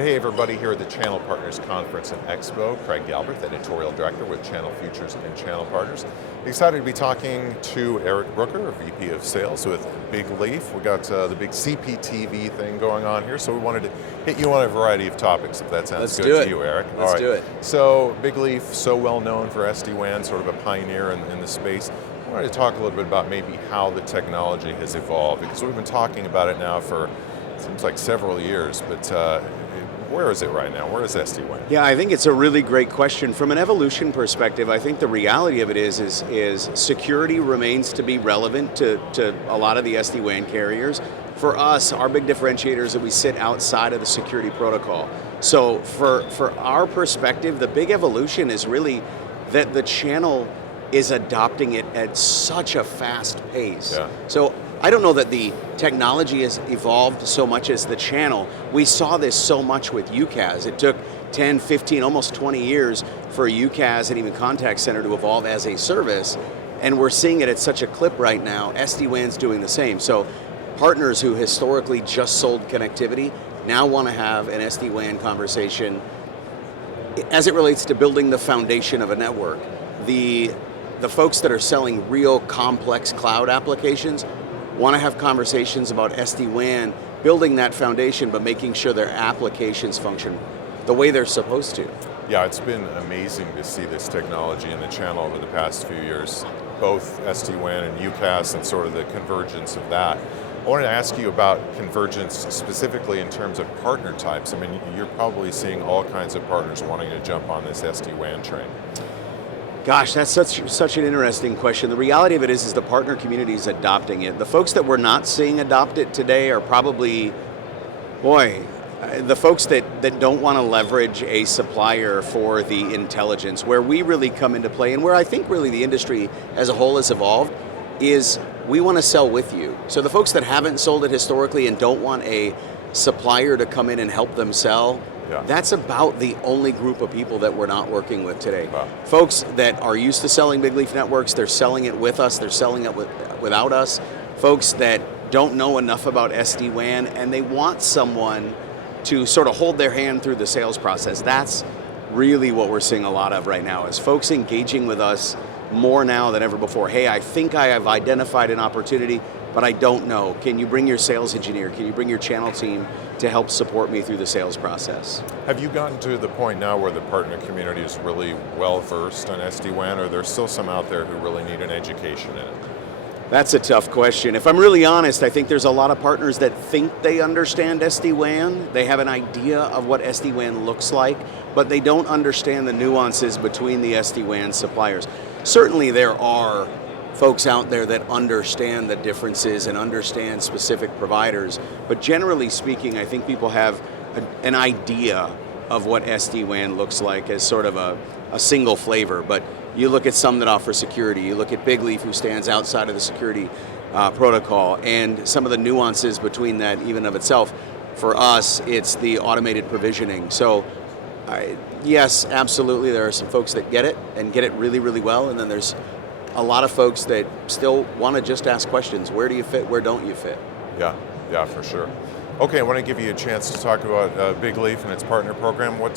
right, hey everybody, here at the Channel Partners Conference and Expo. Craig Galbraith, Editorial Director with Channel Futures and Channel Partners. Excited to be talking to Eric Brooker, VP of Sales with Bigleaf. We got the big CPTV thing going on here, so we wanted to hit you on a variety of topics, if that sounds good to you, Eric. Let's do it. So Bigleaf, so well known for SD-WAN, sort of a pioneer in the space. I wanted to talk a little bit about maybe how the technology has evolved, because we've been talking about it now for, seems like several years, but where is it right now? Where is SD-WAN? Yeah, I think it's a really great question. From an evolution perspective, I think the reality of it is security remains to be relevant to a lot of the SD-WAN carriers. For us, our big differentiator is that we sit outside of the security protocol. So for our perspective, the big evolution is really that the channel is adopting it at such a fast pace. Yeah. So I don't know that the technology has evolved so much as the channel. We saw this so much with UCaaS. It took 10, 15, almost 20 years for UCaaS and even contact center to evolve as a service, and we're seeing it at such a clip right now. SD-WAN's doing the same. So partners who historically just sold connectivity now want to have an SD-WAN conversation as it relates to building the foundation of a network. The folks that are selling real complex cloud applications want to have conversations about SD-WAN, building that foundation, but making sure their applications function the way they're supposed to. Yeah, it's been amazing to see this technology in the channel over the past few years, both SD-WAN and UCaaS and sort of the convergence of that. I wanted to ask you about convergence specifically in terms of partner types. I mean, you're probably seeing all kinds of partners wanting to jump on this SD-WAN train. Gosh, that's such an interesting question. The reality of it is the partner community is adopting it. The folks that we're not seeing adopt it today are probably, the folks that don't want to leverage a supplier for the intelligence. Where we really come into play, and where I think really the industry as a whole has evolved, is we want to sell with you. So the folks that haven't sold it historically and don't want a supplier to come in and help them sell, that's about the only group of people that we're not working with today. Wow. Folks that are used to selling Bigleaf Networks, they're selling it with us, they're selling it without us. Folks that don't know enough about SD-WAN and they want someone to sort of hold their hand through the sales process. That's really what we're seeing a lot of right now, is folks engaging with us more now than ever before. Hey, I think I have identified an opportunity, but I don't know. Can you bring your sales engineer? Can you bring your channel team to help support me through the sales process? Have you gotten to the point now where the partner community is really well versed on SD-WAN, or there's still some out there who really need an education in it? That's a tough question. If I'm really honest, I think there's a lot of partners that think they understand SD-WAN. They have an idea of what SD-WAN looks like, but they don't understand the nuances between the SD-WAN suppliers. Certainly there are folks out there that understand the differences and understand specific providers, but generally speaking, I think people have an idea of what SD-WAN looks like as sort of a single flavor. But you look at some that offer security, you look at Bigleaf, who stands outside of the security protocol, and some of the nuances between that even of itself. For us, it's the automated provisioning. So yes, absolutely, there are some folks that get it and get it really, really well, and then there's a lot of folks that still want to just ask questions. Where do you fit? Where don't you fit? Yeah, for sure. Okay, I want to give you a chance to talk about Bigleaf and its partner program. What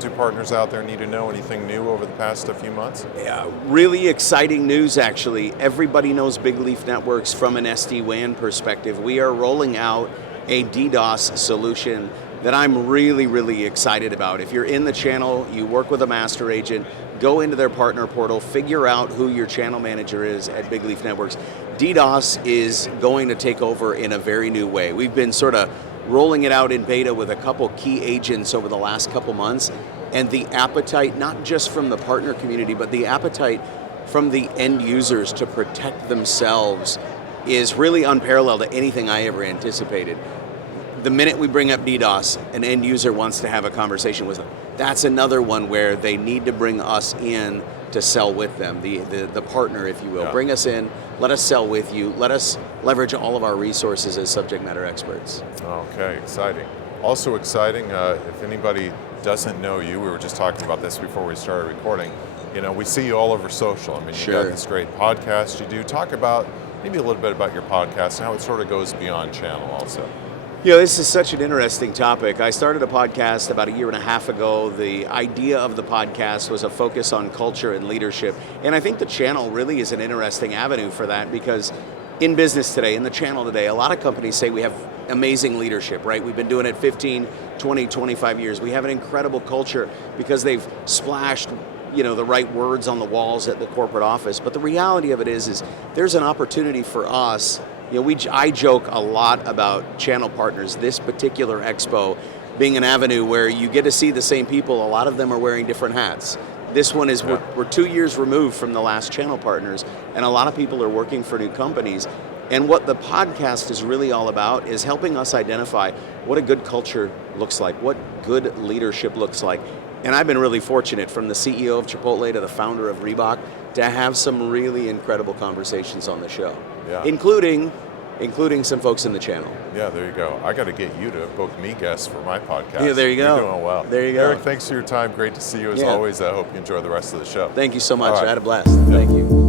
do partners out there need to know? Anything new over the past few months? Yeah, really exciting news actually. Everybody knows Bigleaf Networks from an SD-WAN perspective. We are rolling out a DDoS solution that I'm really, really excited about. If you're in the channel, you work with a master agent, go into their partner portal, figure out who your channel manager is at Bigleaf Networks. DDoS is going to take over in a very new way. We've been sort of rolling it out in beta with a couple key agents over the last couple months, and the appetite, not just from the partner community, but the appetite from the end users to protect themselves is really unparalleled to anything I ever anticipated. The minute we bring up DDoS, an end user wants to have a conversation with them. That's another one where they need to bring us in to sell with them, the partner, if you will. Yeah. Bring us in, let us sell with you, let us leverage all of our resources as subject matter experts. Okay, exciting. Also exciting, if anybody doesn't know you, we were just talking about this before we started recording, we see you all over social. I mean, you got this great podcast you do. Talk about maybe a little bit about your podcast and how it sort of goes beyond channel also. This is such an interesting topic. I started a podcast about a year and a half ago. The idea of the podcast was a focus on culture and leadership. And I think the channel really is an interesting avenue for that, because in business today, in the channel today, a lot of companies say we have amazing leadership, right? We've been doing it 15, 20, 25 years. We have an incredible culture because they've splashed the right words on the walls at the corporate office. But the reality of it is there's an opportunity for us. I joke a lot about channel partners, this particular expo being an avenue where you get to see the same people. A lot of them are wearing different hats. This one is, we're 2 years removed from the last channel partners, and a lot of people are working for new companies. And what the podcast is really all about is helping us identify what a good culture looks like, what good leadership looks like. And I've been really fortunate, from the CEO of Chipotle to the founder of Reebok, to have some really incredible conversations on the show, including some folks in the channel. Yeah, there you go. I got to get you to book me guests for my podcast. Yeah, there you go. You're doing well. There you go. Eric, thanks for your time. Great to see you as always. I hope you enjoy the rest of the show. Thank you so much. Right. I had a blast. Thank you.